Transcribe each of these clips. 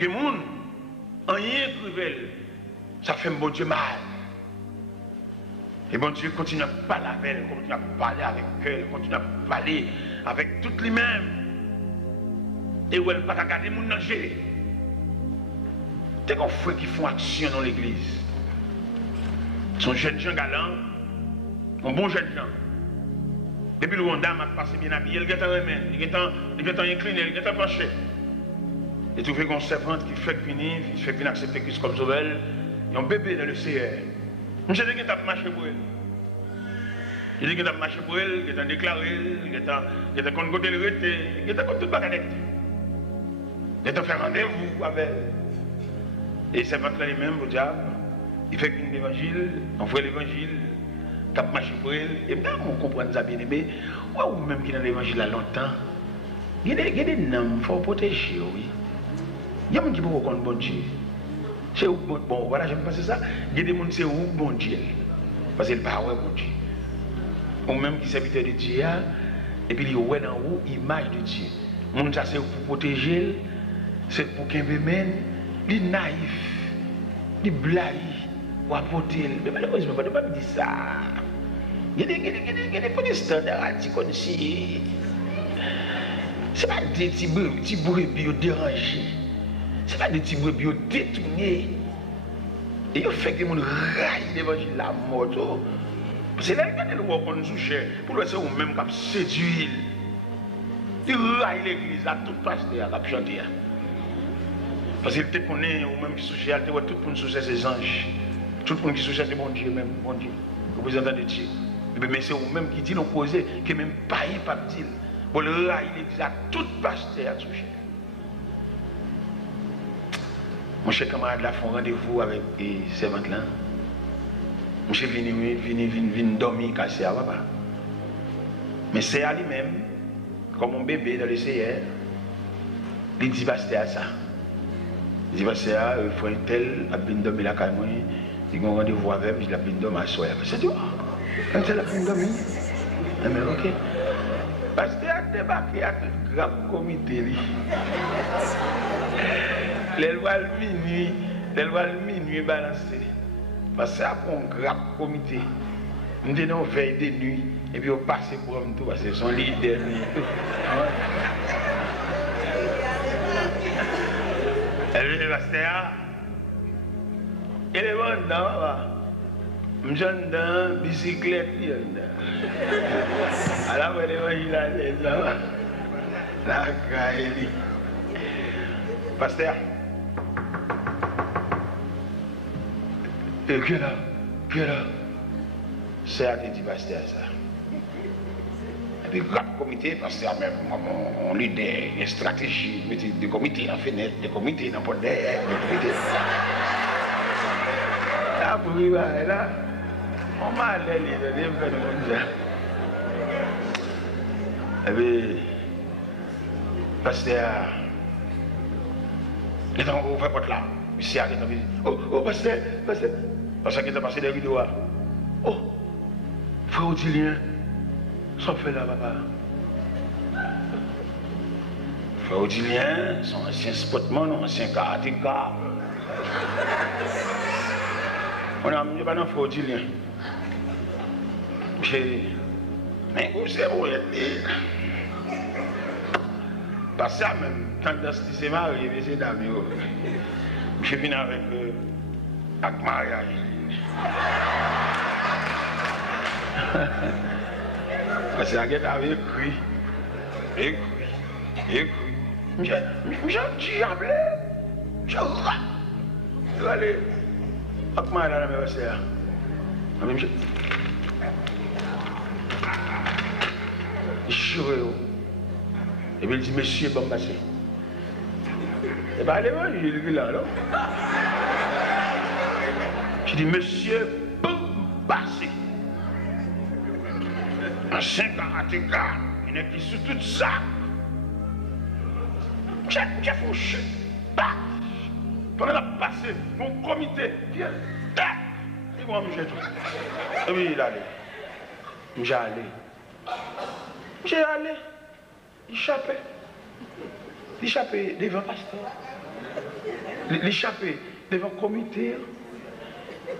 que les gens, rien crivel, ça fait un bon Dieu mal. Et bon Dieu continue à parler avec elle, continue à parler avec elle, continue à parler avec toutes les mêmes. Et où elle ne va pas garder mon danger. Dès qu'on fait qui font action dans l'église, son jeune gens galant, un bon jeune gens. Depuis le Rwanda m'a passé bien habillé, il est en remède, il est en incliné, il est en penché. Et trouvé qu'on servante qui fait finir, il fait venir accepter Christ comme sauveur, il y a un bébé dans le CR. Je dis qu'il a marché pour elle. Il dit qu'il a marché pour elle, qu'il a déclaré, qu'il a contre le rété, qu'il a contre toute bagarre. Il a fait rendez-vous avec elle. Et c'est pas lui-même, le diable, il fait une évangile, on fait l'évangile, qui a marché pour elle. Et bien, on comprend ça bien aimé. Ou même qui est dans l'évangile là longtemps, il y a des noms, il faut protéger, oui. Il y a des gens qui peuvent connaître bon Dieu. C'est où, bon, voilà, j'aime pas ça. Il y a des gens qui c'est où bon Dieu. Parce qu'il parle bon Dieu. Ou même qui serviteur de Dieu, et puis il y a en haut image de Dieu. Les gens, c'est pour protéger, c'est pour qu'il mène, il est naïf, il est blague, pour apporter. Mais malheureusement, on ne peut pas me dire ça. Il y a des protestants comme si. Ce n'est pas des petits brebis dérangés. Ce n'est pas des petits brebis détournés. Et il fait que les gens raillent l'évangile la mort. C'est là que nous avons souché pour le faire même comme séduire. Il raille l'église à tout pasteur à chanter. Parce qu'il te connaît, ou même qui soucie, tout le monde soucie ses anges. Tout le monde qui soucie c'est bon Dieu même, bon Dieu. Représentant de Dieu. Mais c'est vous-même qui dit l'opposé, que même pas y pas dit. Pour le raille l'église à tout pasteur à soucher. Mon cher camarade là font rendez-vous avec les servantes là. Mon cher vient dormir cassé à papa. Mais c'est à lui-même, comme un bébé dans le CR, il dit pasteur à ça. Il dit pasteur, il faut un tel, il a bien dormi la caille, il a un rendez-vous avec lui, il a bien dormi à soir. C'est tout. Un tel a bien dormi. Mais ok. Pasteur a débarqué à tout grand comité. Les lois le minuit balancé. Parce que c'est un grand comité. Nous avons veille de nuit et puis on passe pour un tout parce que son leader. Elle est pasteur. Elle est bonne dans la bicyclette. Alors elle est là. La caille. Pasteur. Et que là, c'est à dit pasteur ça. Et puis, grand comité, pasteur même, on lit des stratégies, des comités en fenêtre, des comités dans le derrière, des comités. Là, pour y aller, là, on m'a allé les deux comme ça. Et puis, pasteur, il est en haut, fait là. Ici, il est en haut. Oh, pasteur. Parce qu'il est passé des vidéos. Oh, frère Odilien, ça fait là, papa. Frère Odilien, son ancien spotman, ancien karatéka. On a mis pas dans frère Odilien. Mais vous savez où il est. Parce que même, quand il s'est marié, c'est d'amis. Je viens avec mariage. Parce que la guette avait écrit. J'ai diable. Je vais aller avec mariage dans la sœur. Je et puis il dit, monsieur, bon passé. Et bien, allez, il est là, non? Je dis, monsieur, bon passé. Un 5 karatéka, il est qui sous tout ça. J'ai fauché. Pendant la passé, mon comité, viens, tac. Et moi, j'ai tout. Et puis, il allait. J'ai allé. Il échappait devant le pasteur. L'échapper devant le comité.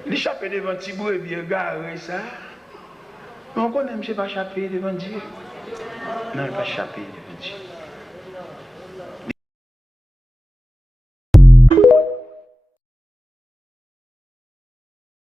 L'échapper devant Tibou et bien garé ça. Mais on connaît, je ne sais pas échapper devant Dieu. Non, il ne pas échapper devant Dieu.